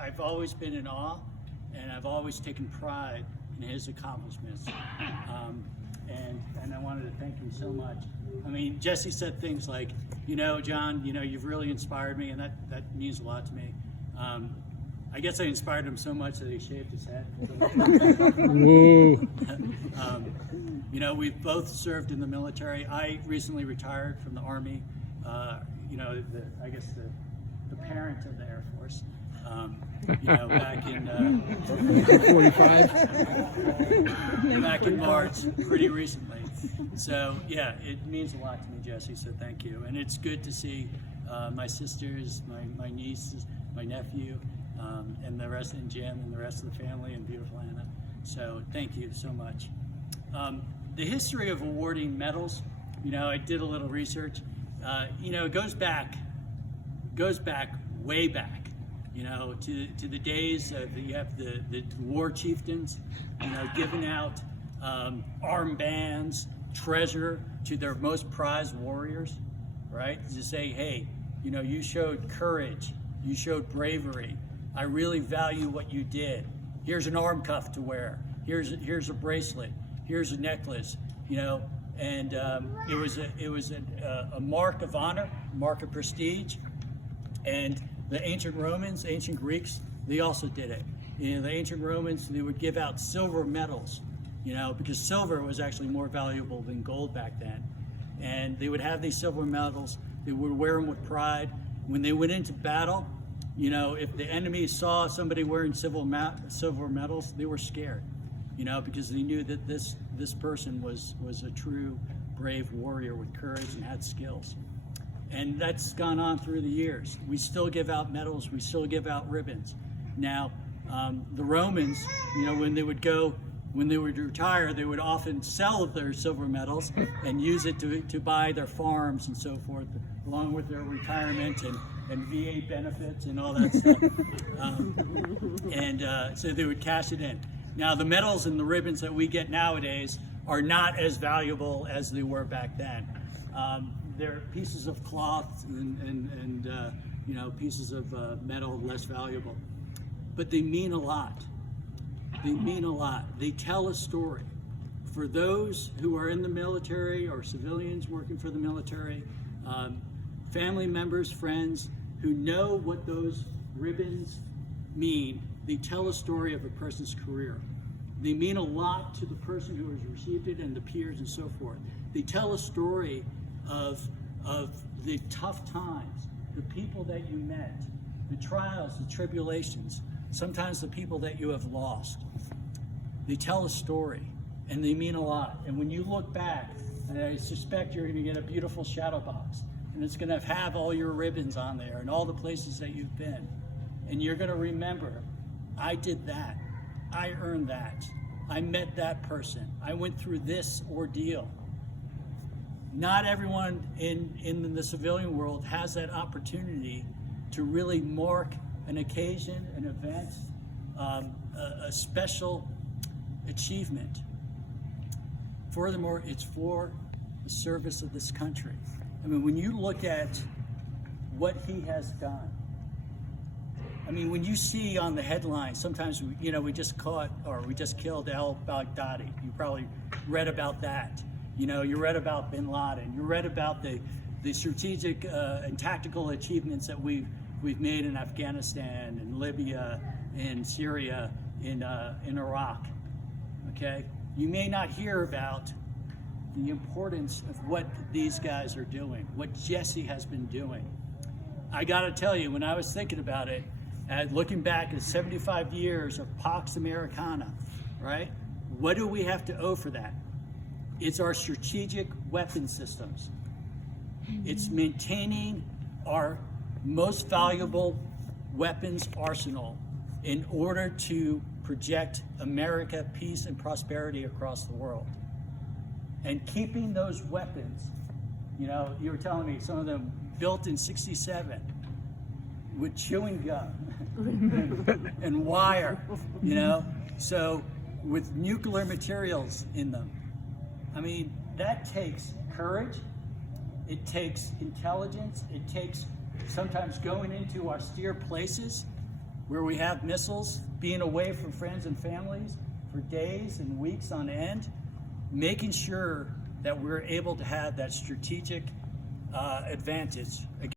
I've always been in awe, and I've always taken pride in his accomplishments. And I wanted to thank him so much. I mean, Jesse said things like, John, you've really inspired me, and that means a lot to me. I guess I inspired him so much that he shaved his head. Whoa. We've both served in the military. I recently retired from the Army. I guess the parent of the Air Force. Back in 45. back in March, pretty recently. So yeah, it means a lot to me, Jesse. So thank you, and it's good to see my sisters, my nieces, my nephew, and the rest, and Jim, and the rest of the family, and beautiful Anna. So thank you so much. The history of awarding medals, I did a little research. It goes back way back. To the days of you have the war chieftains, giving out armbands, treasure to their most prized warriors, right? To say, hey, you showed courage, you showed bravery. I really value what you did. Here's an arm cuff to wear. Here's a bracelet. Here's a necklace. And it was a mark of honor, mark of prestige, and the ancient Romans, ancient Greeks, they also did it. The ancient Romans, they would give out silver medals, because silver was actually more valuable than gold back then. And they would have these silver medals. They would wear them with pride. When they went into battle, if the enemy saw somebody wearing silver medals, they were scared, because they knew that this person was a true brave warrior with courage and had skills. And that's gone on through the years. We still give out medals, we still give out ribbons. Now, the Romans, when they would retire, they would often sell their silver medals and use it to buy their farms and so forth, along with their retirement and VA benefits and all that stuff. So they would cash it in. Now, the medals and the ribbons that we get nowadays are not as valuable as they were back then. They're pieces of cloth and pieces of metal, less valuable. But they mean a lot. They mean a lot. They tell a story. For those who are in the military or civilians working for the military, family members, friends who know what those ribbons mean, they tell a story of a person's career. They mean a lot to the person who has received it and the peers and so forth. They tell a story of the tough times, the people that you met, the trials, the tribulations, sometimes the people that you have lost. They tell a story, and they mean a lot. And when you look back, and I suspect you're going to get a beautiful shadow box, and it's going to have all your ribbons on there and all the places that you've been. And you're going to remember, I did that. I earned that. I met that person. I went through this ordeal. Not everyone in the civilian world has that opportunity to really mark an occasion, an event, a special achievement. Furthermore, it's for the service of this country. I mean, when you look at what he has done, I mean, when you see on the headlines, sometimes we just caught or we just killed al-Baghdadi. You probably read about that. You read about bin Laden. You read about the strategic and tactical achievements that we've made in Afghanistan, in Libya, in Syria, in Iraq. Okay, you may not hear about the importance of what these guys are doing, what Jesse has been doing. I got to tell you, when I was thinking about it, looking back at 75 years of Pax Americana, right? What do we have to owe for that? It's our strategic weapon systems. It's maintaining our most valuable weapons arsenal in order to project America, peace, and prosperity across the world. And keeping those weapons, you were telling me some of them built in '67 with chewing gum and wire, so with nuclear materials in them. I mean, that takes courage, it takes intelligence, it takes sometimes going into austere places where we have missiles, being away from friends and families for days and weeks on end, making sure that we're able to have that strategic advantage.